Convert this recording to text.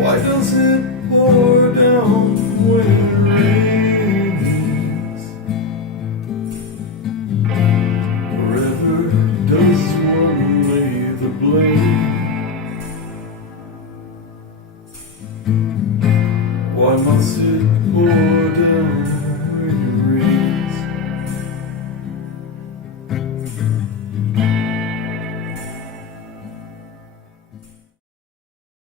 Why does it pour down when it rains? Wherever does one lay the blame? Why must it pour down